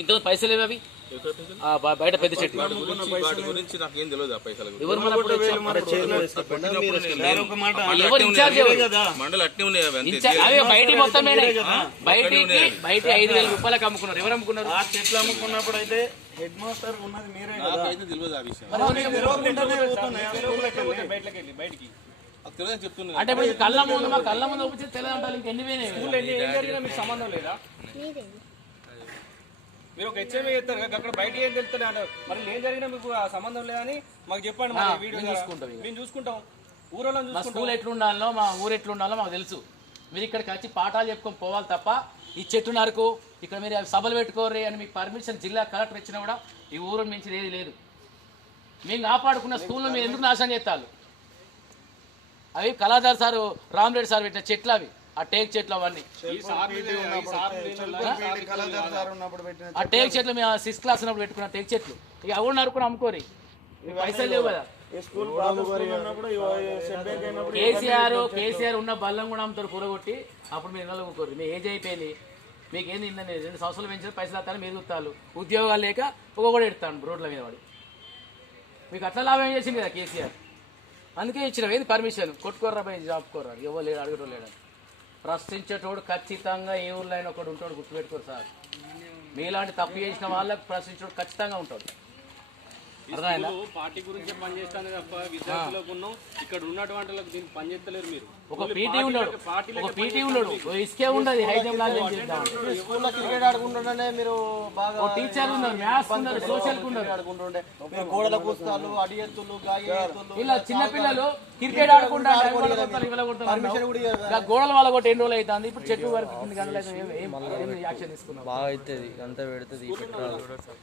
ఇంత పైసలు అవి బయట పెద్ద చెట్టు గురించి నాకేం తెలియదు. ఆ పైసలు ఎవరు మండలు అట్నే ఉన్నాయి. అదే బయట మొత్తం బయట 5,000 రూపాయలకు అమ్ముకున్నారు. ఎవరు అమ్ముకున్నారు? ఆ చెట్లు అమ్ముకున్నప్పుడు అయితే హెడ్ మాస్టర్ ఉన్నది మీరే కదా. నాకైతే తెలియదు ఆ విషయం. బయటికి చెప్తున్నా అంటే ఇప్పుడు కళ్ళ ముందు వచ్చి తెలియదు. ఇంకెన్ని ఏం జరిగినా మీకు సంబంధం లేదా? మీరు ఒక హెచ్ఎంఏ చేస్తారు కదా, అక్కడ బయట ఏం తెలుస్తుంది అంటారు. మరి ఏం జరిగినా మీకు ఆ సంబంధం లేదని మాకు చెప్పండి. మేము చూసుకుంటాం. ఊరలో స్కూల్ ఎట్లుండాలో, మా ఊరు ఎట్లుండాలో మాకు తెలుసు. మీరు ఇక్కడికి వచ్చి పాఠాలు చెప్పుకొని పోవాలి తప్ప ఈ చెట్టు నరకు ఇక్కడ మీరు సభలు పెట్టుకోరు అని మీకు పర్మిషన్ జిల్లా కలెక్టర్ ఇచ్చినా కూడా ఈ ఊరు మించి ఏది లేదు. మేము కాపాడుకున్న స్కూల్ను మీరు ఎందుకు నాశనం చేస్తారు? అవి కళాధార్ సారు రామరెడ్డి సార్ పెట్టిన చెట్లు అవి, ఆ టేక్ చెట్లు అవన్నీ. ఆ టేక్ చెట్లు మేము 6th క్లాస్ ఉన్నప్పుడు పెట్టుకున్న టేక్ చెట్లు ఇక అవి నరుకుని అమ్ముకోరి. పైసలు లేవు కదా. కేసీఆర్ ఉన్న బల్లం కూడా అమ్ముతారు కూరగొట్టి. అప్పుడు మీరు ఇళ్ళలో ఊరుకోరు. మీ ఏజ్ అయిపోయింది, మీకు ఏంది ఇందని 2 సంవత్సరాలు పెంచిన పైసలు వస్తాను మీరు చూస్తారు. ఉద్యోగాలు లేక కూడా ఎడతాను రోడ్ల మీద వాడు. మీకు అట్లా లాభం చేసింది కదా కేసీఆర్. అందుకే ఇచ్చిన ఏది పర్మిషన్. కొట్టుకోర్రా పోయి జాబ్ కోర్రా, ఎవరు లేడు అడగటం లేడని. ప్రశ్నించేటోడు ఖచ్చితంగా ఏ ఊర్లో అయినా ఒకటి ఉంటాడు, గుర్తుపెట్టుకోరు సార్. మీలాంటి తప్పు చేసిన వాళ్ళకి ప్రశ్నించేటోడు ఖచ్చితంగా ఉంటాడు. పార్టీ గురించి పనిచేస్తాను తప్ప విద్యార్థులకు ఇక్కడ ఉన్నటువంటి దీనికి పనిచేస్తలేరు. మీరు ఒక పీటీ ఉన్నాడు, ఇసుకే ఉండదు. క్రికెట్ ఆడుకుంటుండే మీరు బాగా టీచర్ ఉన్నారు, మ్యాథ్స్ ఉన్నారు, సోషల్ ఆడుకుంటుండే. గోడల కూస్తాలు, అడి ఎత్తులు, ఇలా చిన్నపిల్లలు క్రికెట్ ఆడుకుంటారు. గోడల వల్ల కూడా 2 రోజులు అవుతుంది. ఇప్పుడు చెట్టు వరకు 8 గంటలు అయితే యాక్షన్ తీసుకున్నాం. బాగా అవుతుంది అంతా పెడుతుంది.